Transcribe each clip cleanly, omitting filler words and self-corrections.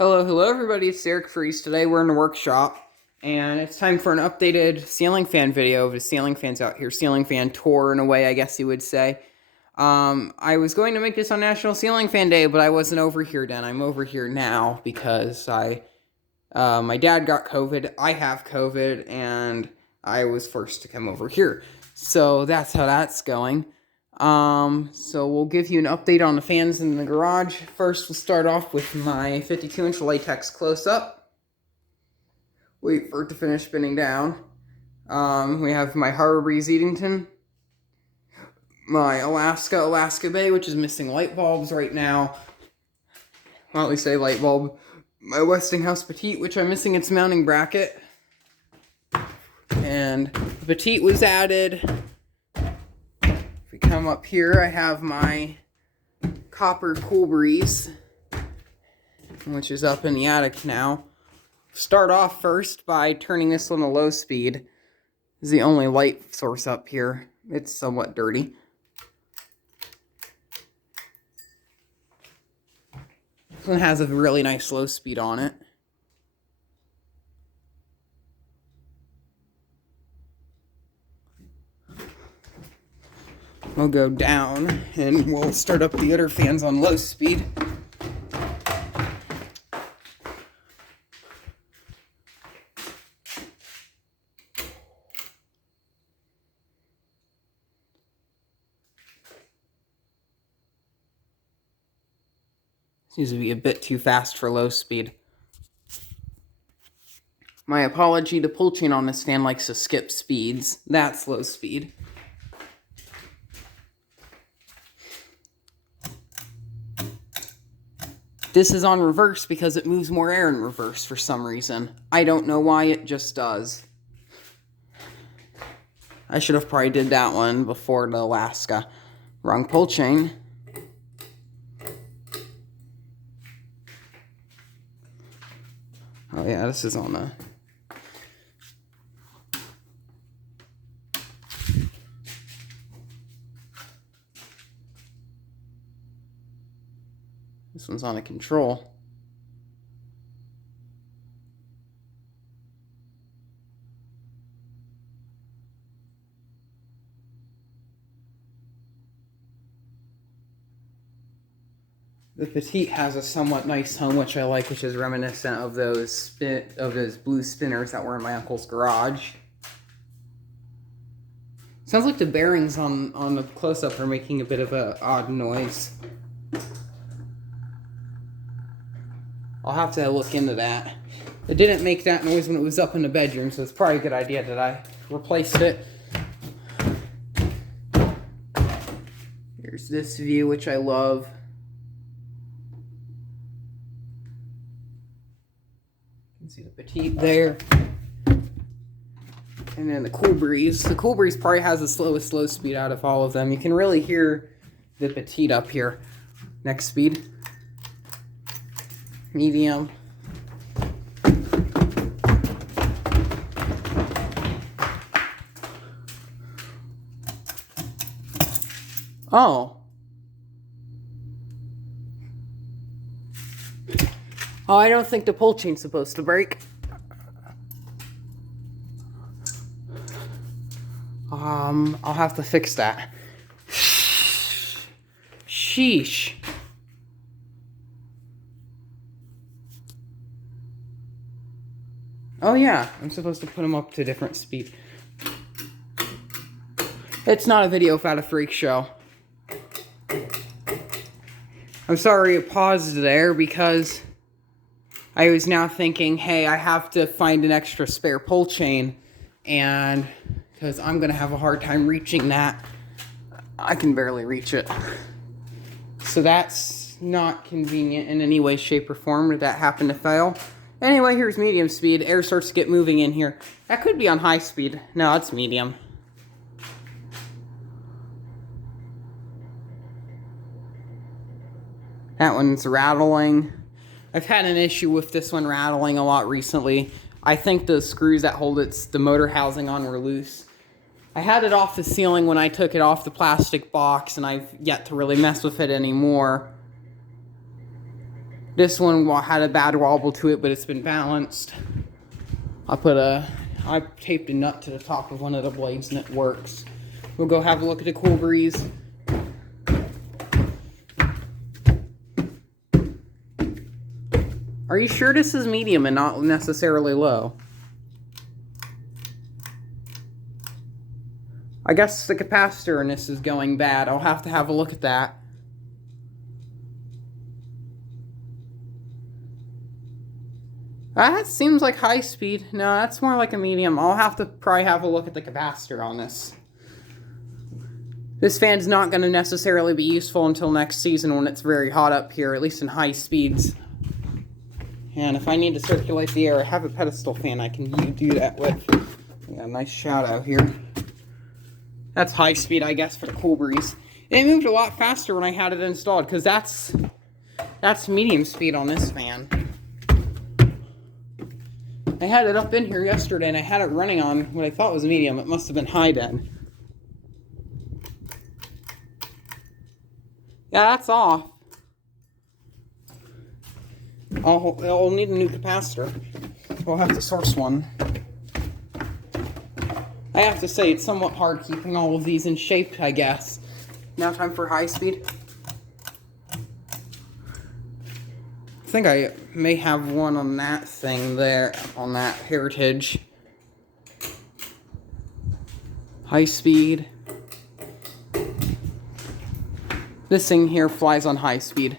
Hello everybody, it's Eric Freeze. Today we're in the workshop, and it's time for an updated ceiling fan video of the ceiling fans out here. Ceiling fan tour, in a way, I guess you would say. I was going to make this on National Ceiling Fan Day, but I wasn't over here then. I'm over here now because my dad got COVID, I have COVID, and I was forced to come over here. So that's how that's going. So we'll give you an update on the fans in the garage. First, we'll start off with my 52-inch latex close-up. Wait for it to finish spinning down. We have my Hargreaves Eatonton, my Alaska Bay, which is missing light bulbs right now. Well, at least say light bulb. My Westinghouse Petite, which I'm missing its mounting bracket. And the Petite was added. If we come up here, I have my copper Cool Breeze, which is up in the attic now. Start off first by turning this one to low speed. This is the only light source up here. It's somewhat dirty. This one has a really nice low speed on it. We'll go down and we'll start up the other fans on low speed. Seems to be a bit too fast for low speed. My apology, the pull chain on this fan likes to skip speeds. That's low speed. This is on reverse because it moves more air in reverse for some reason. I don't know why, it just does. I should have probably did that one before the Alaska. Wrong pull chain. Oh yeah, this is on a... This one's on a control. The Petite has a somewhat nice hum, which I like, which is reminiscent of those blue spinners that were in my uncle's garage. Sounds like the bearings on the close-up are making a bit of an odd noise. I'll have to look into that. It didn't make that noise when it was up in the bedroom, so it's probably a good idea that I replaced it. Here's this view, which I love. You can see the Petite there. And then the Cool Breeze. The Cool Breeze probably has the slowest slow speed out of all of them. You can really hear the Petite up here. Next speed. Medium. Oh, I don't think the pull chain's supposed to break. I'll have to fix that. Sheesh. Oh yeah, I'm supposed to put them up to a different speed. It's not a video without a freak show. I'm sorry it paused there because I was now thinking, hey, I have to find an extra spare pull chain, and because I'm going to have a hard time reaching that. I can barely reach it. So that's not convenient in any way, shape, or form. Did that happen to fail? Anyway, here's medium speed. Air starts to get moving in here. That could be on high speed. No, it's medium. That one's rattling. I've had an issue with this one rattling a lot recently. I think the screws that hold the motor housing on were loose. I had it off the ceiling when I took it off the plastic box, and I've yet to really mess with it anymore. This one had a bad wobble to it, but it's been balanced. I taped a nut to the top of one of the blades and it works. We'll go have a look at the Cool Breeze. Are you sure this is medium and not necessarily low? I guess the capacitor in this is going bad. I'll have to have a look at that. That seems like high speed. No, that's more like a medium. I'll have to probably have a look at the capacitor on this. This fan's not going to necessarily be useful until next season when it's very hot up here, at least in high speeds. And if I need to circulate the air, I have a pedestal fan I can do that with. Yeah, nice shout out here. That's high speed, I guess, for the Cool Breeze. It moved a lot faster when I had it installed, because that's medium speed on this fan. I had it up in here yesterday, and I had it running on what I thought was medium. It must have been high then. Yeah, that's off. I'll need a new capacitor. We'll have to source one. I have to say, it's somewhat hard keeping all of these in shape, I guess. Now time for high speed. I think I may have one on that thing there, on that Heritage. High speed. This thing here flies on high speed.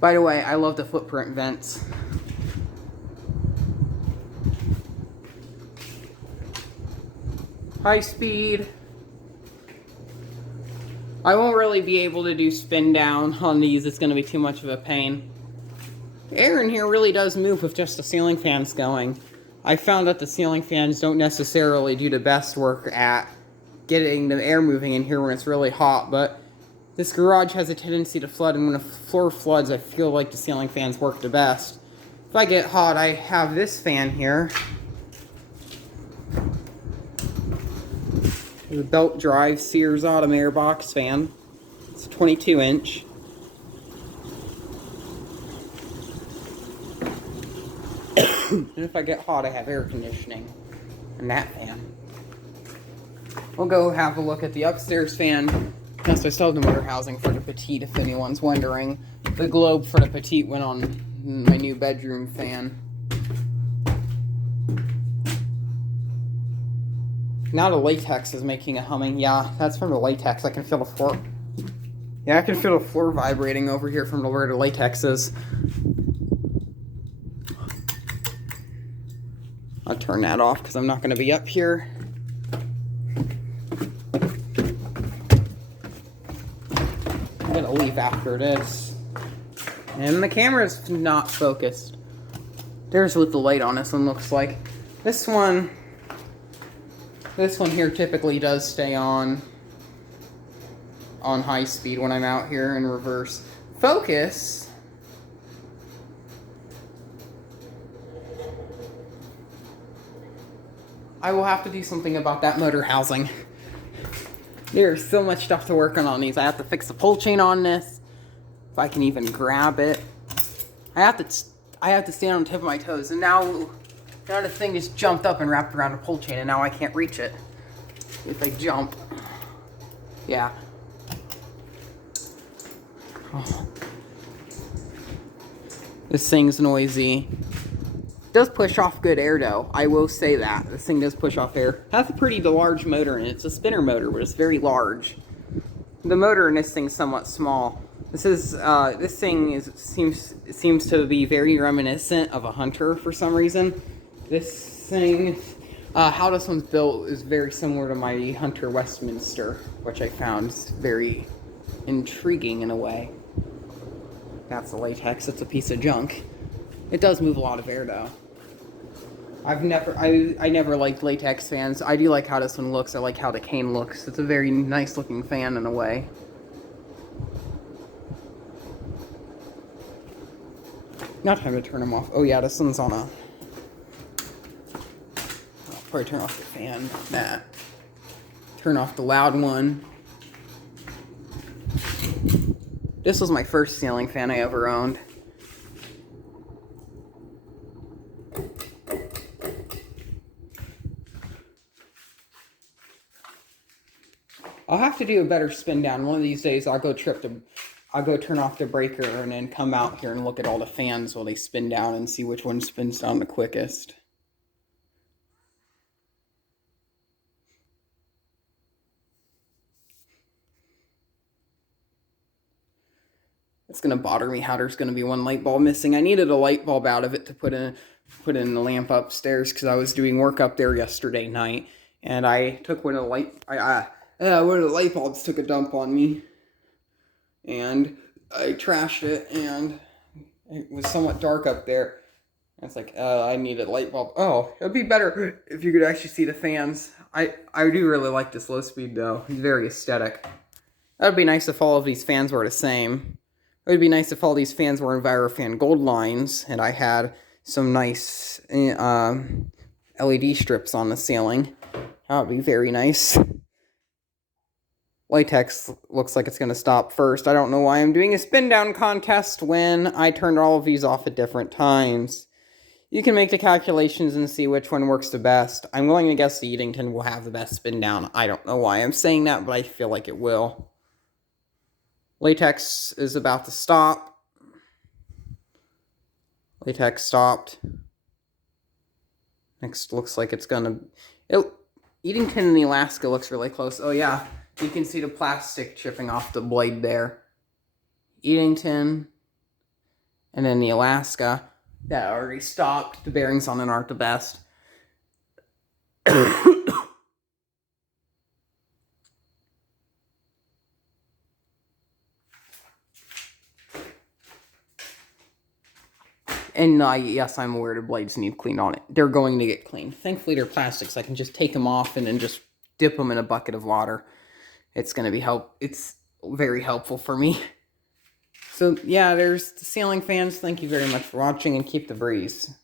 By the way, I love the footprint vents. High speed. I won't really be able to do spin down on these. It's going to be too much of a pain. The air in here really does move with just the ceiling fans going. I found that the ceiling fans don't necessarily do the best work at getting the air moving in here when it's really hot, but this garage has a tendency to flood, and when the floor floods, I feel like the ceiling fans work the best. If I get hot, I have this fan here. The belt drive Sears Autumn Air box fan. It's a 22-inch. And if I get hot, I have air conditioning and that fan. We'll go have a look at the upstairs fan. Yes, I still have the motor housing for the Petite, if anyone's wondering. The globe for the Petite went on my new bedroom fan. Now the latex is making a humming. Yeah, that's from the latex. I can feel the floor. Yeah, I can feel the floor vibrating over here from where the latex is. I'll turn that off because I'm not going to be up here. I'm going to leave after this. And the camera's not focused. There's what the light on this one looks like. This one here typically does stay on high speed when I'm out here in reverse. Focus. I will have to do something about that motor housing. There's so much stuff to work on these. I have to fix the pull chain on this. If I can even grab it. I have to stand on the tip of my toes, and now the thing just jumped up and wrapped around a pull chain, and now I can't reach it. If I jump. Yeah. Oh. This thing's noisy. It does push off good air, though. I will say that. This thing does push off air. It has a pretty large motor in it. It's a spinner motor, but it's very large. The motor in this thing's somewhat small. This thing seems to be very reminiscent of a Hunter for some reason. This thing, how this one's built is very similar to my Hunter Westminster, which I found very intriguing in a way. That's the latex. It's a piece of junk. It does move a lot of air, though. I never liked latex fans. I do like how this one looks. I like how the cane looks. It's a very nice looking fan in a way. Now time to turn them off. Oh yeah, this one's on a... I'll probably turn off the fan. That. Turn off the loud one. This was my first ceiling fan I ever owned. I'll have to do a better spin down. One of these days I'll go turn off the breaker and then come out here and look at all the fans while they spin down and see which one spins down the quickest. It's gonna bother me how there's gonna be one light bulb missing. I needed a light bulb out of it to put in the lamp upstairs because I was doing work up there yesterday night, and I took one of the light bulbs took a dump on me, and I trashed it, and it was somewhat dark up there. It's like, I needed a light bulb. Oh, it'd be better if you could actually see the fans. I do really like this low speed though. It's very aesthetic. That would be nice if all of these fans were the same. It would be nice if all these fans were Envirofan gold lines, and I had some nice LED strips on the ceiling. That would be very nice. Latex looks like it's going to stop first. I don't know why I'm doing a spin down contest when I turned all of these off at different times. You can make the calculations and see which one works the best. I'm going to guess the Eatington will have the best spin down. I don't know why I'm saying that, but I feel like it will. Latex is about to stop. Latex stopped. Next looks like it's gonna... Eatington and the Alaska looks really close. Oh yeah, you can see the plastic chipping off the blade there. Eatington. And then the Alaska. That already stopped. The bearings on it aren't the best. And yes, I'm aware the blades need cleaned on it. They're going to get cleaned. Thankfully, they're plastics. I can just take them off and then just dip them in a bucket of water. It's going to be It's very helpful for me. So, yeah, there's the ceiling fans. Thank you very much for watching, and keep the breeze.